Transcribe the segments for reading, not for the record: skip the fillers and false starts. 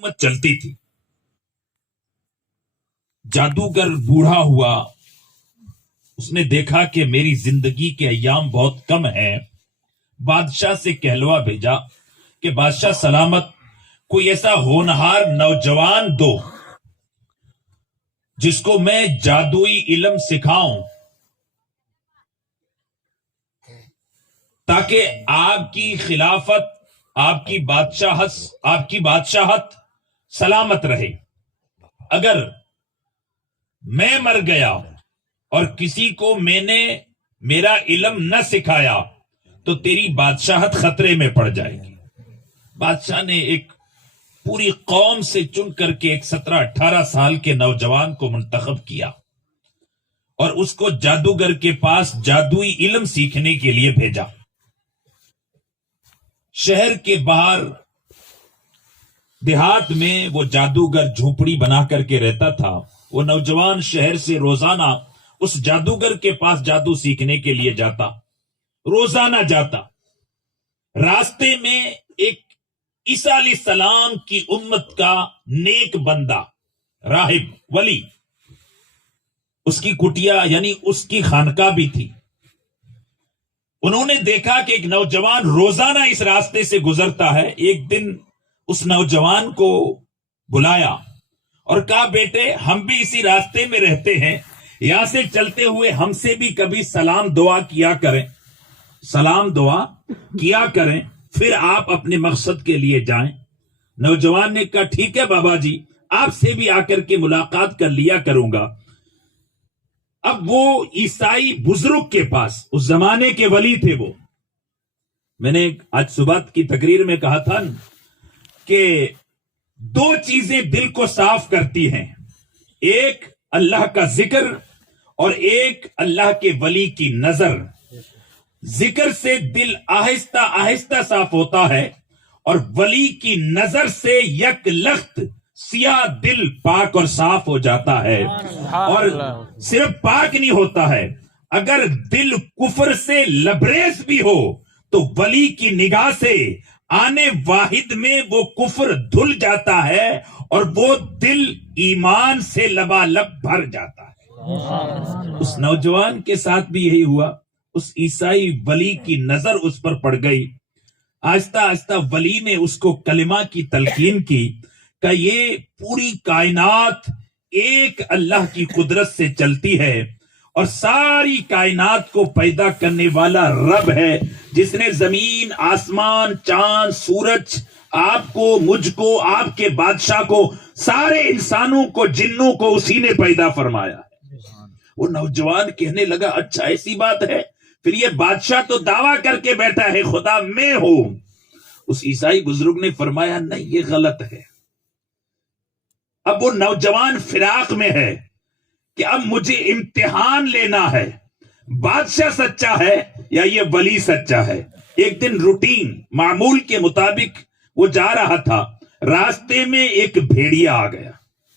حکومت چلتی تھی. جادوگر بوڑھا ہوا, اس نے دیکھا کہ میری زندگی کے ایام بہت کم ہیں. بادشاہ سے کہلوا بھیجا کہ بادشاہ سلامت, کوئی ایسا ہونہار نوجوان دو جس کو میں جادوئی علم سکھاؤں تاکہ آپ کی خلافت, آپ کی بادشاہت سلامت رہے. اگر میں مر گیا اور کسی کو میں نے میرا علم نہ سکھایا تو تیری بادشاہت خطرے میں پڑ جائے گی. بادشاہ نے ایک پوری قوم سے چن کر کے ایک 17-18 سال کے نوجوان کو منتخب کیا اور اس کو جادوگر کے پاس جادوئی علم سیکھنے کے لیے بھیجا. شہر کے باہر دیہات میں وہ جادوگر جھونپڑی بنا کر کے رہتا تھا. وہ نوجوان شہر سے روزانہ اس جادوگر کے پاس جادو سیکھنے کے لیے جاتا, روزانہ جاتا. راستے میں ایک عیسیٰ علیہ السلام کی امت کا نیک بندہ, راہب, ولی, اس کی کٹیا یعنی اس کی خانقاہ بھی تھی. انہوں نے دیکھا کہ ایک نوجوان روزانہ اس راستے سے گزرتا ہے. ایک دن اس نوجوان کو بلایا اور کہا, بیٹے ہم بھی اسی راستے میں رہتے ہیں, یہاں سے چلتے ہوئے ہم سے بھی کبھی سلام دعا کیا کریں, پھر آپ اپنے مقصد کے لیے جائیں. نوجوان نے کہا, ٹھیک ہے بابا جی, آپ سے بھی آ کر کے ملاقات کر لیا کروں گا. اب وہ عیسائی بزرگ کے پاس, اس زمانے کے ولی تھے وہ. میں نے آج صبح کی تقریر میں کہا تھا کہ 2 چیزیں دل کو صاف کرتی ہیں, ایک اللہ کا ذکر اور ایک اللہ کے ولی کی نظر. ذکر سے دل آہستہ آہستہ صاف ہوتا ہے اور ولی کی نظر سے یک لخت سیاہ دل پاک اور صاف ہو جاتا ہے. اور صرف پاک نہیں ہوتا ہے, اگر دل کفر سے لبریز بھی ہو تو ولی کی نگاہ سے آنے واحد میں وہ کفر دھل جاتا ہے اور وہ دل ایمان سے لبالب بھر جاتا ہے. اس نوجوان کے ساتھ بھی یہی ہوا. اس عیسائی ولی کی نظر اس پر پڑ گئی. آہستہ آہستہ ولی نے اس کو کلمہ کی تلقین کی کہ یہ پوری کائنات ایک اللہ کی قدرت سے چلتی ہے اور ساری کائنات کو پیدا کرنے والا رب ہے, جس نے زمین, آسمان, چاند, سورج, آپ کو, مجھ کو, آپ کے بادشاہ کو, سارے انسانوں کو, جنوں کو اسی نے پیدا فرمایا ہے. وہ نوجوان کہنے لگا, اچھا ایسی بات ہے, پھر یہ بادشاہ تو دعویٰ کر کے بیٹھا ہے خدا میں ہوں. اس عیسائی بزرگ نے فرمایا, نہیں یہ غلط ہے. اب وہ نوجوان فراق میں ہے کہ اب مجھے امتحان لینا ہے, بادشاہ سچا ہے یا یہ ولی سچا ہے. ایک دن روٹین معمول کے مطابق وہ جا رہا تھا, راستے میں ایک بھیڑیا آ گیا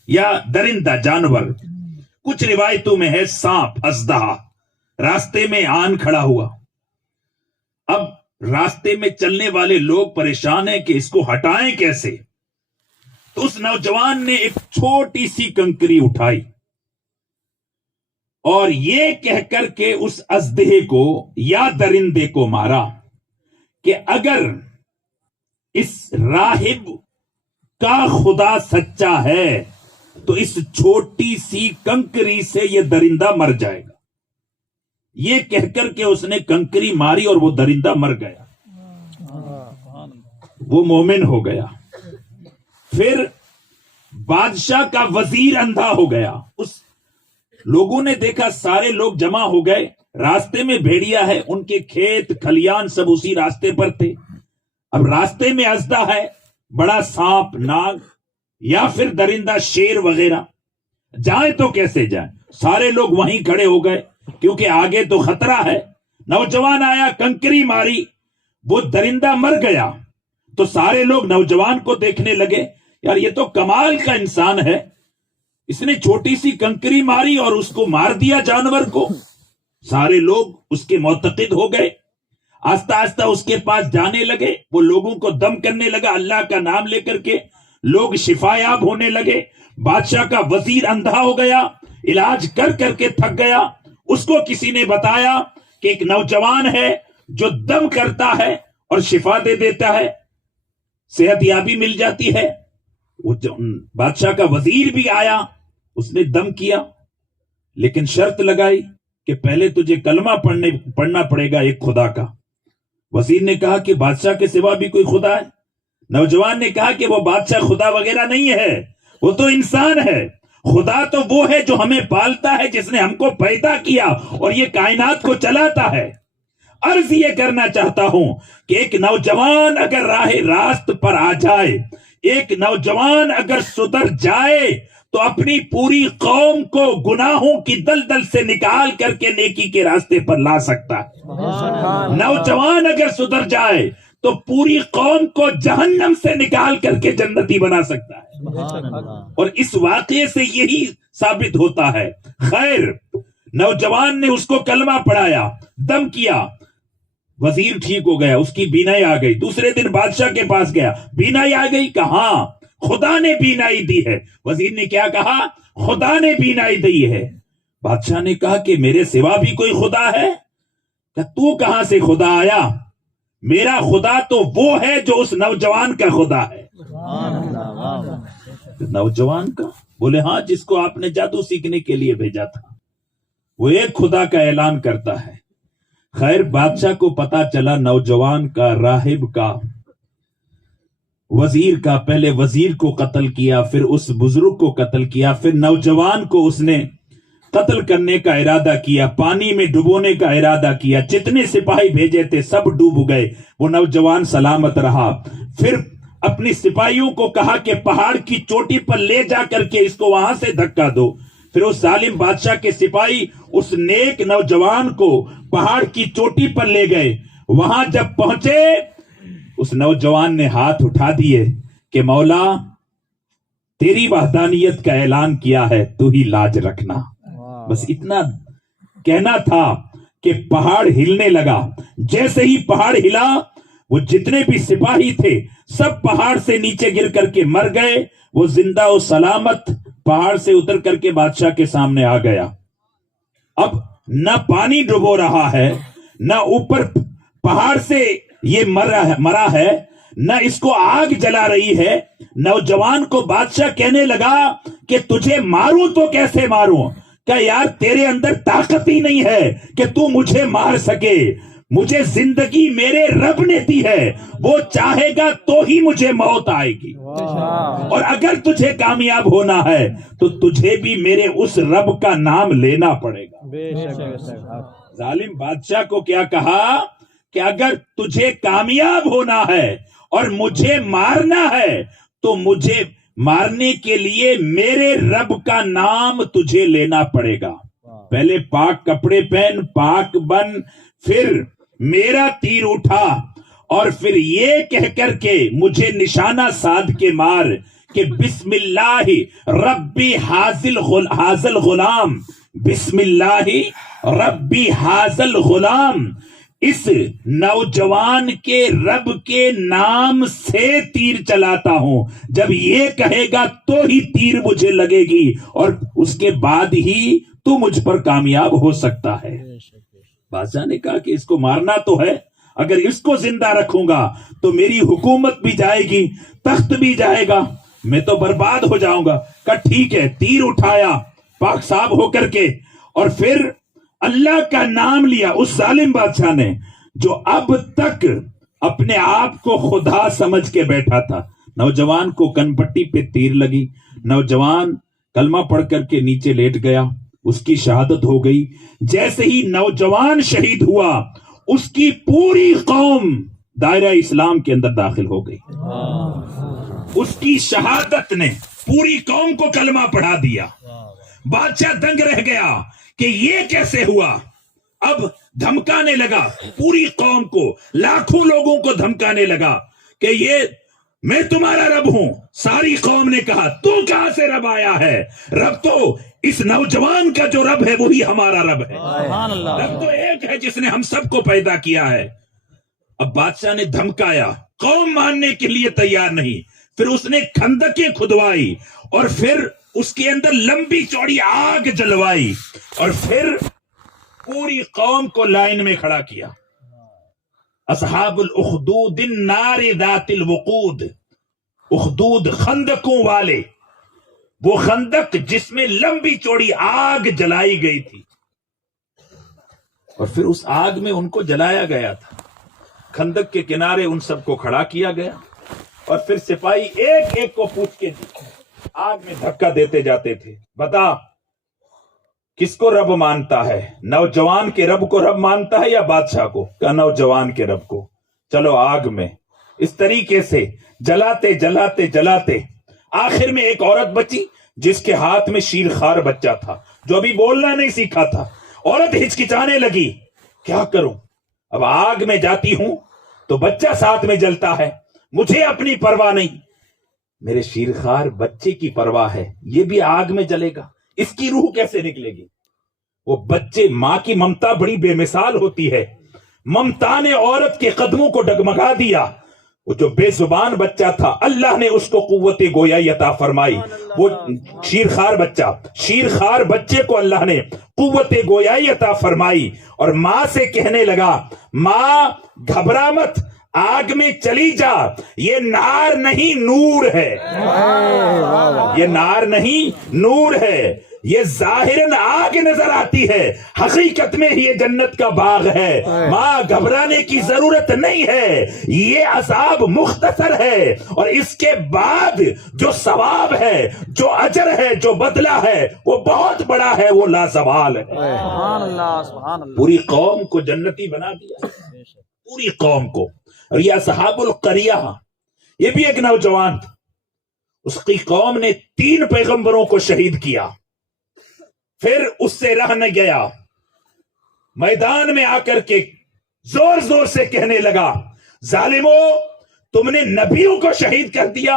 یا درندہ جانور, کچھ روایتوں میں ہے سانپ, اژدہا, راستے میں آن کھڑا ہوا. اب راستے میں چلنے والے لوگ پریشان ہیں کہ اس کو ہٹائیں کیسے. تو اس نوجوان نے ایک چھوٹی سی کنکری اٹھائی اور یہ کہہ کر کے اس اژدہے کو یا درندے کو مارا کہ اگر اس راہب کا خدا سچا ہے تو اس چھوٹی سی کنکری سے یہ درندہ مر جائے گا. یہ کہہ کر کے اس نے کنکری ماری اور وہ درندہ مر گیا, وہ مومن ہو گیا. پھر بادشاہ کا وزیر اندھا ہو گیا. اس لوگوں نے دیکھا, سارے لوگ جمع ہو گئے, راستے میں بھیڑیا ہے, ان کے کھیت کھلیان سب اسی راستے پر تھے. اب راستے میں اژدہا ہے, بڑا سانپ, ناگ یا پھر درندہ شیر وغیرہ, جائیں تو کیسے جائیں. سارے لوگ وہیں کھڑے ہو گئے کیونکہ آگے تو خطرہ ہے. نوجوان آیا, کنکری ماری, وہ درندہ مر گیا. تو سارے لوگ نوجوان کو دیکھنے لگے, یار یہ تو کمال کا انسان ہے, اس نے چھوٹی سی کنکری ماری اور اس کو مار دیا جانور کو. سارے لوگ اس کے معتقد ہو گئے. آہستہ آہستہ اس کے پاس جانے لگے, وہ لوگوں کو دم کرنے لگا اللہ کا نام لے کر کے. لوگ شفایاب ہونے لگے. بادشاہ کا وزیر اندھا ہو گیا, علاج کر کر کے تھک گیا. اس کو کسی نے بتایا کہ ایک نوجوان ہے جو دم کرتا ہے اور شفا دے دیتا ہے, صحت یابی مل جاتی ہے. وہ بادشاہ کا وزیر بھی آیا, اس نے دم کیا, لیکن شرط لگائی کہ پہلے تجھے کلمہ پڑھنا پڑے گا ایک خدا کا. وزیر نے کہا کہ بادشاہ کے سوا بھی کوئی خدا ہے؟ نوجوان نے کہا کہ وہ بادشاہ خدا وغیرہ نہیں ہے, وہ تو انسان ہے. خدا تو وہ ہے جو ہمیں پالتا ہے, جس نے ہم کو پیدا کیا اور یہ کائنات کو چلاتا ہے. عرض یہ کرنا چاہتا ہوں کہ ایک نوجوان اگر راہ راست پر آ جائے, ایک نوجوان اگر سدھر جائے تو اپنی پوری قوم کو گناہوں کی دلدل سے نکال کر کے نیکی کے راستے پر لا سکتا ہے. نوجوان اگر سدھر جائے تو پوری قوم کو جہنم سے نکال کر کے جنتی بنا سکتا ہے. اور اس واقعے سے یہی ثابت ہوتا ہے. خیر, نوجوان نے اس کو کلمہ پڑھایا, دم کیا, وزیر ٹھیک ہو گیا, اس کی بینائی آ گئی. دوسرے دن بادشاہ کے پاس گیا, بینائی آ گئی. کہاں؟ خدا نے بینائی دی ہے. وزیر نے کیا کہا؟ خدا نے بینائی دی ہے. بادشاہ نے کہا کہ میرے سوا بھی کوئی خدا ہے؟ کہ تو کہاں سے خدا آیا؟ میرا خدا تو وہ ہے جو اس نوجوان کا خدا ہے. نوجوان کا؟ بولے ہاں, جس کو آپ نے جادو سیکھنے کے لیے بھیجا تھا, وہ ایک خدا کا اعلان کرتا ہے. خیر, بادشاہ کو پتا چلا نوجوان کا, راہب کا, وزیر کا. پہلے وزیر کو قتل کیا, پھر اس بزرگ کو قتل کیا, پھر نوجوان کو اس نے قتل کرنے کا ارادہ کیا, پانی میں ڈبونے کا ارادہ کیا. جتنے سپاہی بھیجے تھے سب ڈوب گئے, وہ نوجوان سلامت رہا. پھر اپنی سپاہیوں کو کہا کہ پہاڑ کی چوٹی پر لے جا کر کے اس کو وہاں سے دھکا دو. پھر اس ظالم بادشاہ کے سپاہی اس نیک نوجوان کو پہاڑ کی چوٹی پر لے گئے. وہاں جب پہنچے, اس نوجوان نے ہاتھ اٹھا دیے کہ مولا, تیری وحدانیت کا اعلان کیا ہے, تو ہی لاج رکھنا. بس اتنا کہنا تھا کہ پہاڑ ہلنے لگا. جیسے ہی پہاڑ ہلا, وہ جتنے بھی سپاہی تھے سب پہاڑ سے نیچے گر کر کے مر گئے. وہ زندہ و سلامت پہاڑ سے اتر کر کے بادشاہ کے سامنے آ گیا. اب نہ پانی ڈبو رہا ہے, نہ اوپر پہاڑ سے یہ مرا ہے, نہ اس کو آگ جلا رہی ہے. نوجوان کو بادشاہ کہنے لگا کہ تجھے ماروں تو کیسے ماروں؟ کہ یار تیرے اندر طاقت ہی نہیں ہے کہ تو مجھے مار سکے. مجھے زندگی میرے رب نے دی ہے, وہ چاہے گا تو ہی مجھے موت آئے گی. اور اگر تجھے کامیاب ہونا ہے تو تجھے بھی میرے اس رب کا نام لینا پڑے گا. ظالم بادشاہ کو کیا کہا کہ اگر تجھے کامیاب ہونا ہے اور مجھے مارنا ہے تو مجھے مارنے کے لیے میرے رب کا نام تجھے لینا پڑے گا. پہلے پاک کپڑے پہن, پاک بن, پھر میرا تیر اٹھا اور پھر یہ کہہ کر کے مجھے نشانہ سادھ کے مار کہ بسم اللہ ربی حاضل غلام, بسم اللہ ربی حاضل غلام. اس نوجوان کے رب کے نام سے تیر چلاتا ہوں. جب یہ کہے گا تو ہی تیر مجھے لگے گی, اور اس کے بعد ہی تو مجھ پر کامیاب ہو سکتا ہے. بادشاہ نے کہا کہ اس کو مارنا تو ہے, اگر اس کو زندہ رکھوں گا تو میری حکومت بھی جائے گی, تخت بھی جائے گا, میں تو برباد ہو جاؤں گا. کہا ٹھیک ہے. تیر اٹھایا پاک صاحب ہو کر کے, اور پھر اللہ کا نام لیا. اس ظالم بادشاہ نے جو اب تک اپنے آپ کو خدا سمجھ کے بیٹھا تھا, نوجوان کو کن پٹی پہ تیر لگی, نوجوان کلمہ پڑھ کر کے نیچے لیٹ گیا, اس کی شہادت ہو گئی. جیسے ہی نوجوان شہید ہوا, اس کی پوری قوم دائرہ اسلام کے اندر داخل ہو گئی. اس کی شہادت نے پوری قوم کو کلمہ پڑھا دیا. بادشاہ دنگ رہ گیا کہ یہ کیسے ہوا. اب دھمکانے لگا پوری قوم کو, لاکھوں لوگوں کو دھمکانے لگا کہ یہ میں تمہارا رب ہوں. ساری قوم نے کہا تو کہاں سے رب آیا ہے؟ رب تو اس نوجوان کا جو رب ہے وہی ہمارا رب ہے. رب تو ایک ہے جس نے ہم سب کو پیدا کیا ہے. اب بادشاہ نے دھمکایا, قوم ماننے کے لیے تیار نہیں. پھر اس نے کھندقیں کھدوائی اور پھر اس کے اندر لمبی چوڑی آگ جلوائی اور پھر پوری قوم کو لائن میں کھڑا کیا. اصحاب الاخدود النار ذات الوقود، اخدود خندقوں والے، وہ خندق جس میں لمبی چوڑی آگ جلائی گئی تھی اور پھر اس آگ میں ان کو جلایا گیا تھا. خندق کے کنارے ان سب کو کھڑا کیا گیا اور پھر سپاہی ایک ایک کو پوچھ کے آگ میں دھکا دیتے جاتے تھے. بتا کس کو رب مانتا ہے؟ نوجوان کے رب کو رب مانتا ہے یا بادشاہ کو؟ کہا نوجوان کے رب کو. چلو آگ میں. اس طریقے سے جلاتے جلاتے جلاتے آخر میں ایک عورت بچی جس کے ہاتھ میں شیر خوار بچہ تھا، جو ابھی بولنا نہیں سیکھا تھا. عورت ہچکچانے لگی، کیا کروں؟ اب آگ میں جاتی ہوں تو بچہ ساتھ میں جلتا ہے، مجھے اپنی پرواہ نہیں، میرے شیرخوار بچے کی پرواہ ہے، یہ بھی آگ میں جلے گا، اس کی روح کیسے نکلے گی؟ وہ بچے، ماں کی ممتا بڑی بے مثال ہوتی ہے. ممتا نے عورت کے قدموں کو ڈگمگا دیا. وہ جو بے زبان بچہ تھا اللہ نے اس کو قوت گویائی عطا فرمائی. وہ شیرخوار بچے کو اللہ نے قوت گویائی عطا فرمائی اور ماں سے کہنے لگا، ماں گھبرا مت، آگ میں چلی جا، یہ نار نہیں نور ہے، یہ نار نہیں نور ہے. یہ ظاہراً آگ نظر آتی ہے، حقیقت میں یہ جنت کا باغ ہے. ماں گھبرانے کی ضرورت نہیں ہے، یہ عذاب مختصر ہے اور اس کے بعد جو ثواب ہے، جو اجر ہے، جو بدلہ ہے، وہ بہت بڑا ہے، وہ لازوال ہے. پوری قوم کو جنتی بنا دیا، پوری قوم کو. اور یہ اصحاب القریہ، یہ بھی ایک نوجوان تھا، اس کی قوم نے 3 پیغمبروں کو شہید کیا، پھر اس سے رہ نہ گیا، میدان میں آ کر کے زور زور سے کہنے لگا، ظالمو تم نے نبیوں کو شہید کر دیا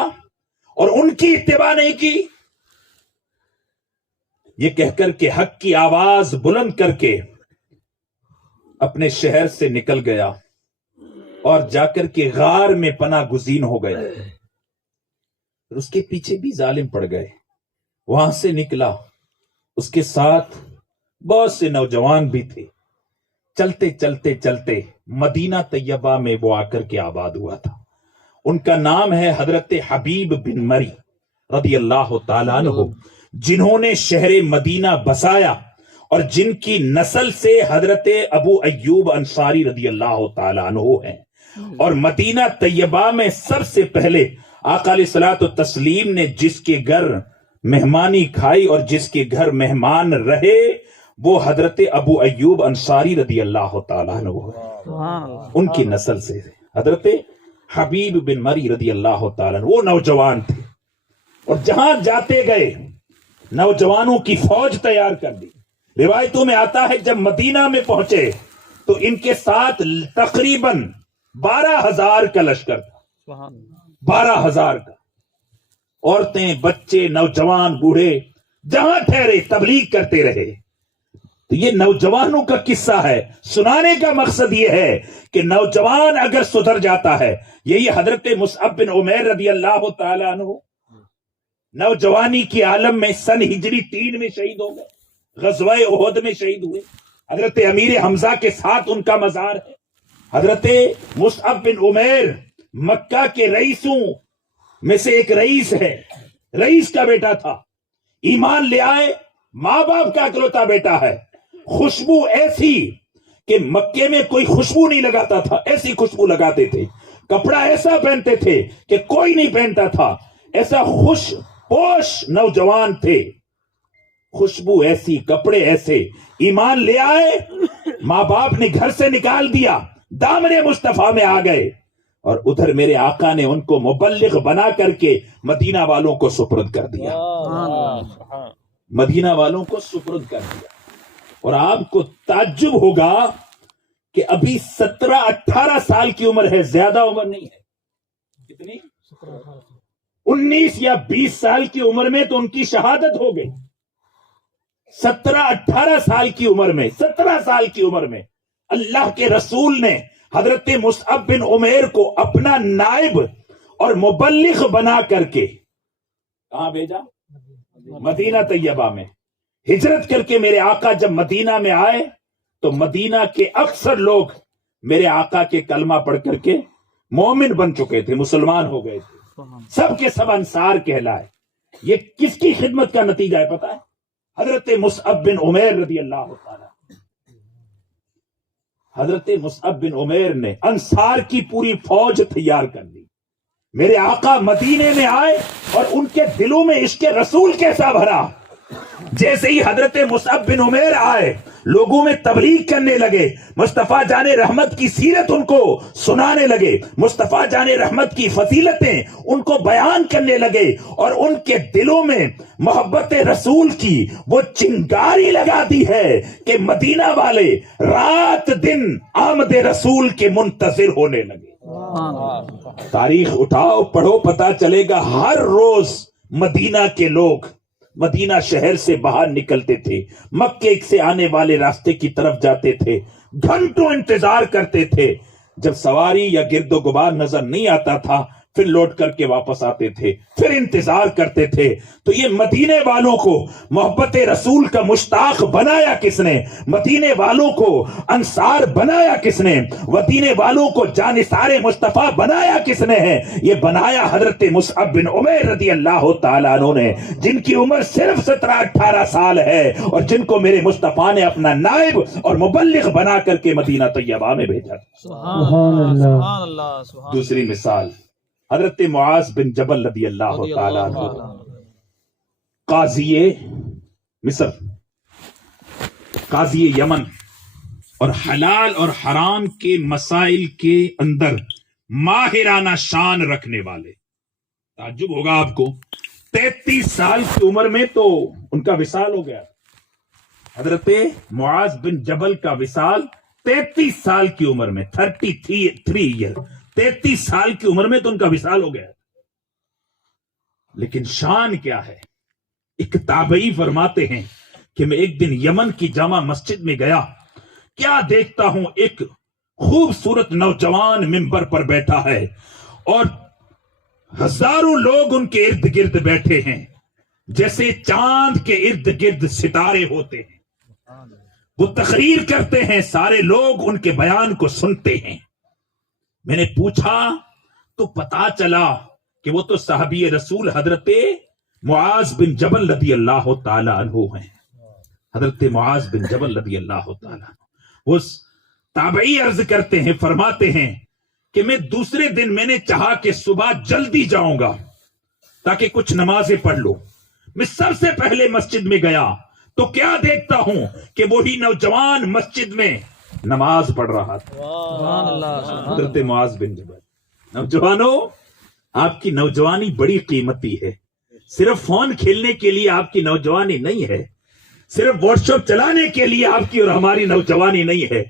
اور ان کی اتباع نہیں کی. یہ کہہ کر کے حق کی آواز بلند کر کے اپنے شہر سے نکل گیا اور جا کر کے غار میں پناہ گزین ہو گیا. اس کے پیچھے بھی ظالم پڑ گئے. وہاں سے نکلا، اس کے ساتھ بہت سے نوجوان بھی تھے. چلتے چلتے چلتے مدینہ طیبہ میں وہ آ کر کے آباد ہوا تھا. ان کا نام ہے حضرت حبیب بن مری رضی اللہ تعالیٰ عنہ، جنہوں نے شہر مدینہ بسایا اور جن کی نسل سے حضرت ابو ایوب انصاری رضی اللہ تعالیٰ عنہ ہیں. اور مدینہ طیبہ میں سب سے پہلے آقا علیہ الصلوۃ والتسلیم نے جس کے گھر مہمانی کھائی اور جس کے گھر مہمان رہے وہ حضرت ابو ایوب انصاری رضی اللہ تعالیٰ عنہ ہے. ان کی نسل سے حضرت حبیب بن مری رضی اللہ تعالیٰ عنہ، وہ نوجوان تھے اور جہاں جاتے گئے نوجوانوں کی فوج تیار کر دی. روایتوں میں آتا ہے جب مدینہ میں پہنچے تو ان کے ساتھ تقریباً 12,000 کا لشکر تھا. 12,000 کا. عورتیں، بچے، نوجوان، بوڑھے جہاں ٹھہرے تبلیغ کرتے رہے. تو یہ نوجوانوں کا قصہ ہے. سنانے کا مقصد یہ ہے کہ نوجوان اگر سدھر جاتا ہے، یہی حضرت مصعب بن عمیر رضی اللہ تعالیٰ عنہ نوجوانی کی عالم میں سن ہجری 3 میں شہید ہو گئے، غزوہ احد میں شہید ہوئے. حضرت امیر حمزہ کے ساتھ ان کا مزار ہے. حضرت مصعب بن عمیر مکہ کے رئیسوں میں سے ایک رئیس ہے، رئیس کا بیٹا تھا. ایمان لے آئے، ماں باپ کا اکلوتا بیٹا ہے. خوشبو ایسی کہ مکے میں کوئی خوشبو نہیں لگاتا تھا، ایسی خوشبو لگاتے تھے. کپڑا ایسا پہنتے تھے کہ کوئی نہیں پہنتا تھا. ایسا خوش پوش نوجوان تھے، خوشبو ایسی، کپڑے ایسے. ایمان لے آئے، ماں باپ نے گھر سے نکال دیا، دامن مصطفیٰ میں آ گئے اور ادھر میرے آقا نے ان کو مبلغ بنا کر کے مدینہ والوں کو سپرد کر دیا. مدینہ والوں کو سپرد کر دیا. اور آپ کو تعجب ہوگا کہ ابھی 17-18 سال کی عمر ہے، زیادہ عمر نہیں ہے. کتنی؟ 19 یا 20 سال کی عمر میں تو ان کی شہادت ہو گئی. 17-18 سال کی عمر میں، 17 سال کی عمر میں اللہ کے رسول نے حضرت مصعب بن عمیر کو اپنا نائب اور مبلغ بنا کر کے کہاں بھیجا؟ مدینہ طیبہ میں. ہجرت کر کے میرے آقا جب مدینہ میں آئے تو مدینہ کے اکثر لوگ میرے آقا کے کلمہ پڑھ کر کے مومن بن چکے تھے، مسلمان ہو گئے تھے، سب کے سب انصار کہلائے. یہ کس کی خدمت کا نتیجہ ہے پتہ ہے؟ حضرت مصعب بن عمیر رضی اللہ تعالی. حضرت مصعب بن عمیر نے انصار کی پوری فوج تیار کر لی. میرے آقا مدینے میں آئے اور ان کے دلوں میں عشق رسول کیسا بھرا. جیسے ہی حضرت مصعب بن عمیر آئے لوگوں میں تبلیغ کرنے لگے، مصطفیٰ جان رحمت کی سیرت ان کو سنانے لگے، مصطفیٰ جان رحمت کی فضیلتیں ان کو بیان کرنے لگے، اور ان کے دلوں میں محبت رسول کی وہ چنگاری لگا دی ہے کہ مدینہ والے رات دن آمد رسول کے منتظر ہونے لگے. تاریخ اٹھاؤ پڑھو، پتا چلے گا ہر روز مدینہ کے لوگ مدینہ شہر سے باہر نکلتے تھے، مکے سے آنے والے راستے کی طرف جاتے تھے، گھنٹوں انتظار کرتے تھے. جب سواری یا گرد و غبار نظر نہیں آتا تھا پھر لوٹ کر کے واپس آتے تھے، پھر انتظار کرتے تھے. تو یہ مدینے والوں کو محبت رسول کا مشتاق بنایا کس نے؟ مدینے والوں کو انصار بنایا کس نے؟ مدینے والوں کو جانثار مصطفیٰ بنایا کس نے ہے؟ یہ بنایا حضرت مصعب بن عمیر رضی اللہ تعالیٰ عنہ نے، جن کی عمر صرف 17-18 سال ہے اور جن کو میرے مصطفیٰ نے اپنا نائب اور مبلغ بنا کر کے مدینہ طیبہ میں بھیجا. سبحان اللہ. دوسری مثال حضرت معاذ بن جبل رضی اللہ تعالیٰ عنہ، قاضی مصر، قاضی یمن، اور حلال اور حرام کے مسائل کے اندر ماہرانہ شان رکھنے والے. تعجب ہوگا آپ کو، 33 سال کی عمر میں تو ان کا وصال ہو گیا. حضرت معاذ بن جبل کا وصال 33 سال کی عمر میں، 33 ایئر، 33 سال کی عمر میں تو ان کا وصال ہو گیا. لیکن شان کیا ہے؟ ایک تابعی فرماتے ہیں کہ میں ایک دن یمن کی جامع مسجد میں گیا، کیا دیکھتا ہوں ایک خوبصورت نوجوان منبر پر بیٹھا ہے اور ہزاروں لوگ ان کے ارد گرد بیٹھے ہیں، جیسے چاند کے ارد گرد ستارے ہوتے ہیں. وہ تقریر کرتے ہیں، سارے لوگ ان کے بیان کو سنتے ہیں. میں نے پوچھا تو پتا چلا کہ وہ تو صحابی رسول حضرت معاذ بن جبل رضی اللہ تعالی عنہ ہیں. حضرت معاذ بن جبل رضی اللہ تعالی عنہ وہ تابعی عرض کرتے ہیں، فرماتے ہیں کہ میں دوسرے دن میں نے چاہا کہ صبح جلدی جاؤں گا تاکہ کچھ نمازیں پڑھ لوں. میں سب سے پہلے مسجد میں گیا تو کیا دیکھتا ہوں کہ وہی نوجوان مسجد میں نماز پڑھ رہا تھا. حضرت معاذ بن جبل. نوجوانوں، آپ کی نوجوانی بڑی قیمتی ہے. صرف فون کھیلنے کے لیے آپ کی نوجوانی نہیں ہے، صرف واٹس ایپ چلانے کے لیے آپ کی اور ہماری نوجوانی نہیں ہے،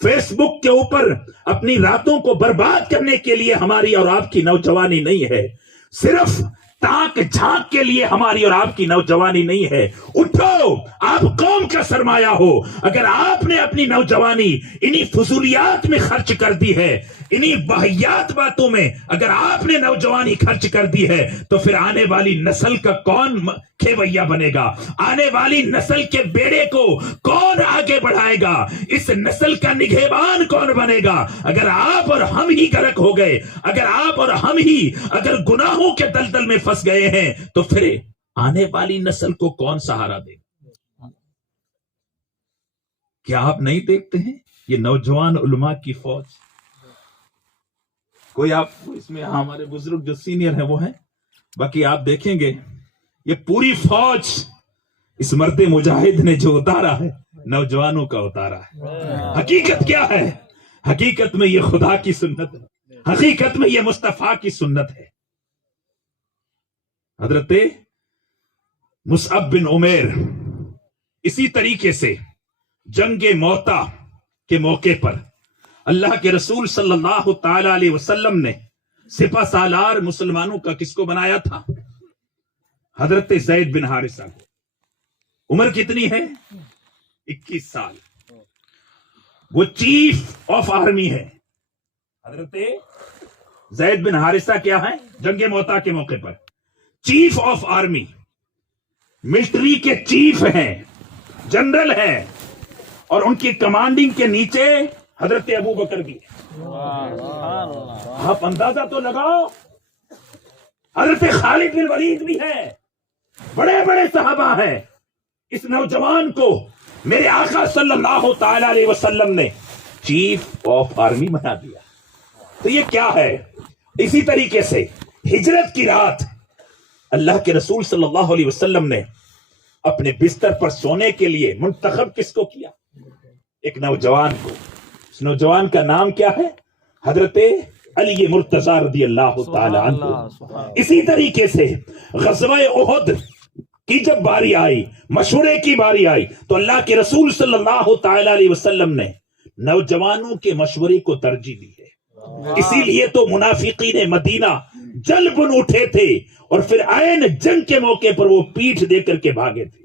فیس بک کے اوپر اپنی راتوں کو برباد کرنے کے لیے ہماری اور آپ کی نوجوانی نہیں ہے، صرف تاک جھانک کے لیے ہماری اور آپ کی نوجوانی نہیں ہے. اٹھو، آپ قوم کا سرمایہ ہو. اگر آپ نے اپنی نوجوانی انہی فضولیات میں خرچ کر دی ہے، انہی واہیات باتوں میں اگر آپ نے نوجوانی خرچ کر دی ہے تو پھر آنے والی نسل کا کون کھیویا بنے گا؟ آنے والی نسل کے بیڑے کو کون آگے بڑھائے گا؟ اس نسل کا نگہبان کون بنے گا؟ اگر آپ اور ہم ہی غرق ہو گئے، اگر آپ اور ہم ہی اگر گناہوں کے دلدل میں پھنس گئے ہیں تو پھر آنے والی نسل کو کون سہارا دے گا؟ کیا آپ نہیں دیکھتے ہیں یہ نوجوان علماء کی فوج؟ کوئی آپ اس میں ہمارے بزرگ جو سینئر ہیں وہ ہیں، باقی آپ دیکھیں گے یہ پوری فوج اس مرد مجاہد نے جو اتارا ہے نوجوانوں کا اتارا ہے. حقیقت کیا ہے؟ حقیقت میں یہ خدا کی سنت ہے، حقیقت میں یہ مصطفیٰ کی سنت ہے. حضرت مصعب بن عمیر اسی طریقے سے جنگ موتا کے موقع پر اللہ کے رسول صلی اللہ تعالی علیہ وسلم نے سپہ سالار مسلمانوں کا کس کو بنایا تھا؟ حضرت زید بن حارثہ کو. عمر کتنی ہے؟ 21 سال. وہ چیف آف آرمی ہے. حضرت زید بن حارثہ کیا ہے؟ جنگ موتا کے موقع پر چیف آف آرمی، ملٹری کے چیف ہیں، جنرل ہیں، اور ان کی کمانڈنگ کے نیچے حضرت ابو بکر بھی ہے۔ آپ اندازہ تو لگاؤ، حضرت خالد بن ولید بھی ہے، بڑے بڑے صحابہ ہیں۔ اس نوجوان کو میرے آقا صلی اللہ تعالی علیہ وسلم نے چیف آف آرمی بنا دیا، تو یہ کیا ہے؟ اسی طریقے سے ہجرت کی رات اللہ کے رسول صلی اللہ علیہ وسلم نے اپنے بستر پر سونے کے لیے منتخب کس کو کیا؟ ایک نوجوان کو۔ اس نوجوان کا نام کیا ہے؟ حضرت علی مرتضی رضی اللہ تعالی عنہ۔ اسی طریقے سے غزوہ احد کی جب باری آئی، مشورے کی باری آئی، تو اللہ کے رسول صلی اللہ تعالی علیہ وسلم نے نوجوانوں کے مشورے کو ترجیح دی ہے۔ اسی لیے تو منافقین مدینہ جل بن اٹھے تھے اور پھر عین جنگ کے موقع پر وہ پیٹھ دے کر کے بھاگے تھے۔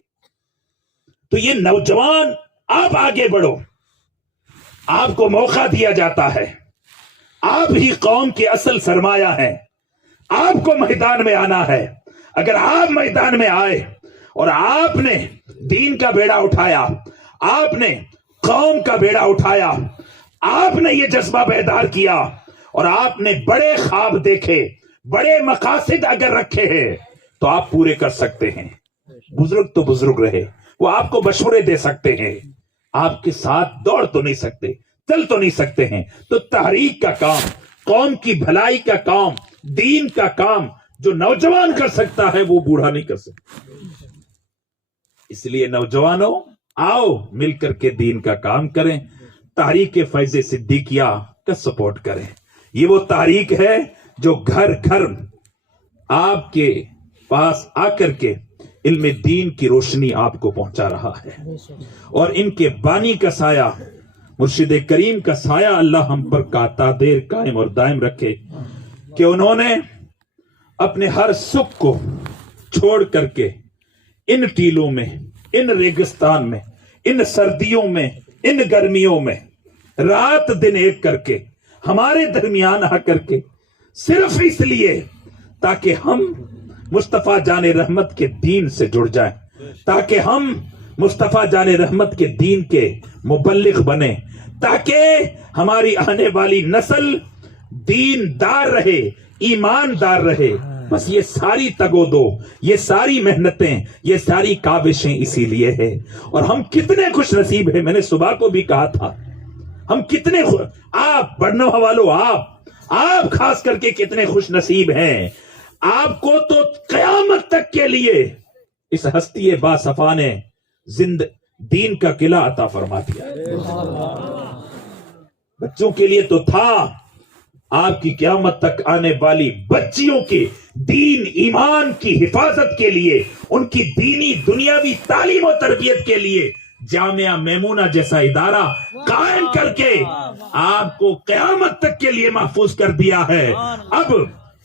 تو یہ نوجوان، آپ آگے بڑھو، آپ کو موقع دیا جاتا ہے، آپ ہی قوم کے اصل سرمایہ ہیں، آپ کو میدان میں آنا ہے۔ اگر آپ میدان میں آئے اور آپ نے دین کا بیڑا اٹھایا، آپ نے قوم کا بیڑا اٹھایا، آپ نے یہ جذبہ بیدار کیا اور آپ نے بڑے خواب دیکھے، بڑے مقاصد اگر رکھے ہیں تو آپ پورے کر سکتے ہیں۔ بزرگ تو بزرگ رہے، وہ آپ کو مشورے دے سکتے ہیں، آپ کے ساتھ دوڑ تو نہیں سکتے، چل تو نہیں سکتے ہیں۔ تو تحریک کا کام، قوم کی بھلائی کا کام، دین کا کام جو نوجوان کر سکتا ہے وہ بوڑھا نہیں کر سکتا۔ اس لیے نوجوانوں، آؤ مل کر کے دین کا کام کریں، تحریک فیض صدیقیہ کا سپورٹ کریں۔ یہ وہ تحریک ہے جو گھر گھر آپ کے پاس آ کر کے علم دین کی روشنی آپ کو پہنچا رہا ہے، اور ان کے بانی کا سایہ، مرشد کریم کا سایہ اللہ ہم پر کاتا دیر قائم اور دائم رکھے، کہ انہوں نے اپنے ہر سکھ کو چھوڑ کر کے ان ٹیلوں میں، ان ریگستان میں، ان سردیوں میں، ان گرمیوں میں رات دن ایک کر کے ہمارے درمیان آ کر کے صرف اس لیے تاکہ ہم مصطفیٰ جان رحمت کے دین سے جڑ جائیں، تاکہ ہم مصطفیٰ جان رحمت کے دین کے مبلغ بنیں، تاکہ ہماری آنے والی نسل دین دار رہے، ایماندار رہے۔ بس یہ ساری تگو دو، یہ ساری محنتیں، یہ ساری کاوشیں اسی لیے ہے۔ اور ہم کتنے خوش نصیب ہیں، میں نے صبح کو بھی کہا تھا، ہم کتنے آپ بڑھنوا والوں، آپ خاص کر کے کتنے خوش نصیب ہیں۔ آپ کو تو قیامت تک کے لیے اس ہستی باصفا نے دین کا قلعہ عطا فرما دیا۔ بچوں کے لیے تو تھا، آپ کی قیامت تک آنے والی بچیوں کے دین ایمان کی حفاظت کے لیے، ان کی دینی دنیاوی تعلیم و تربیت کے لیے جامعہ میمونہ جیسا ادارہ قائم کر کے آپ کو قیامت تک کے لیے محفوظ کر دیا ہے۔ اب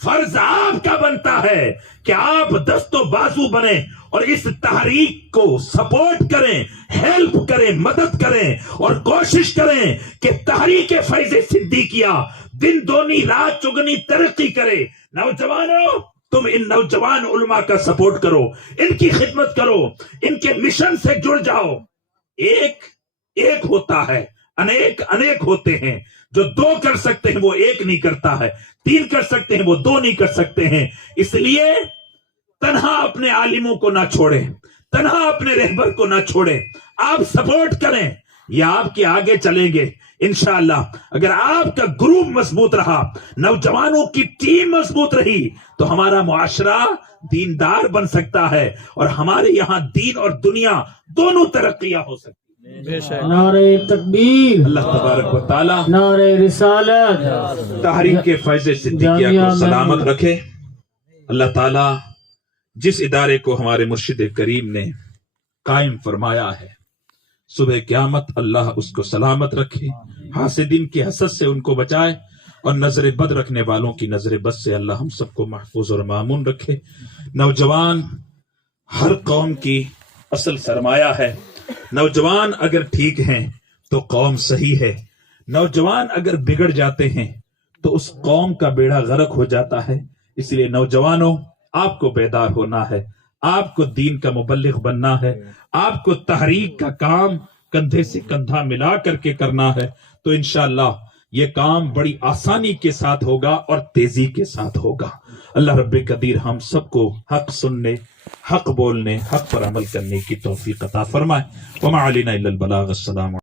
فرض آپ کا بنتا ہے کہ آپ دست و بازو بنیں اور اس تحریک کو سپورٹ کریں، ہیلپ کریں، مدد کریں، اور کوشش کریں کہ تحریک فیض صدیقیہ دن دونی رات چگنی ترقی کرے۔ نوجوانوں، تم ان نوجوان علماء کا سپورٹ کرو، ان کی خدمت کرو، ان کے مشن سے جڑ جاؤ۔ ایک ہوتا ہے، انیک ہوتے ہیں۔ جو دو کر سکتے ہیں وہ ایک نہیں کرتا ہے، تین کر سکتے ہیں وہ دو نہیں کر سکتے ہیں۔ اس لیے تنہا اپنے عالموں کو نہ چھوڑیں، تنہا اپنے رہبر کو نہ چھوڑیں، آپ سپورٹ کریں، یہ آپ کے آگے چلیں گے انشاءاللہ۔ اگر آپ کا گروپ مضبوط رہا، نوجوانوں کی ٹیم مضبوط رہی، تو ہمارا معاشرہ دیندار بن سکتا ہے، اور ہمارے یہاں دین اور دنیا دونوں ترقیاں ہو سکتی ہیں۔ نعرہ تکبیر، اللہ تبارک و تعالی نعرہ رسالت، تحریک فیض صدیقیہ کو سلامت رکھے۔ اللہ تعالی جس ادارے کو ہمارے مرشد کریم نے قائم فرمایا ہے، صبح قیامت اللہ اس کو سلامت رکھے، حاسدین کی حسد سے ان کو بچائے، اور نظر بد رکھنے والوں کی نظر بد سے اللہ ہم سب کو محفوظ اور مامون رکھے۔ نوجوان ہر قوم کی اصل سرمایہ ہے۔ نوجوان اگر ٹھیک ہیں تو قوم صحیح ہے، نوجوان اگر بگڑ جاتے ہیں تو اس قوم کا بیڑا غرق ہو جاتا ہے. اس لیے نوجوانوں، آپ کو بیدار ہونا ہے، آپ کو دین کا مبلغ بننا ہے، آپ کو تحریک کا کام کندھے سے کندھا ملا کر کے کرنا ہے. تو انشاءاللہ یہ کام بڑی آسانی کے ساتھ ہوگا اور تیزی کے ساتھ ہوگا. اللہ رب قدیر ہم سب کو حق سننے، حق بولنے، حق پر عمل کرنے کی توفیق عطا فرمائے. وما علینا الا البلاغ. السلام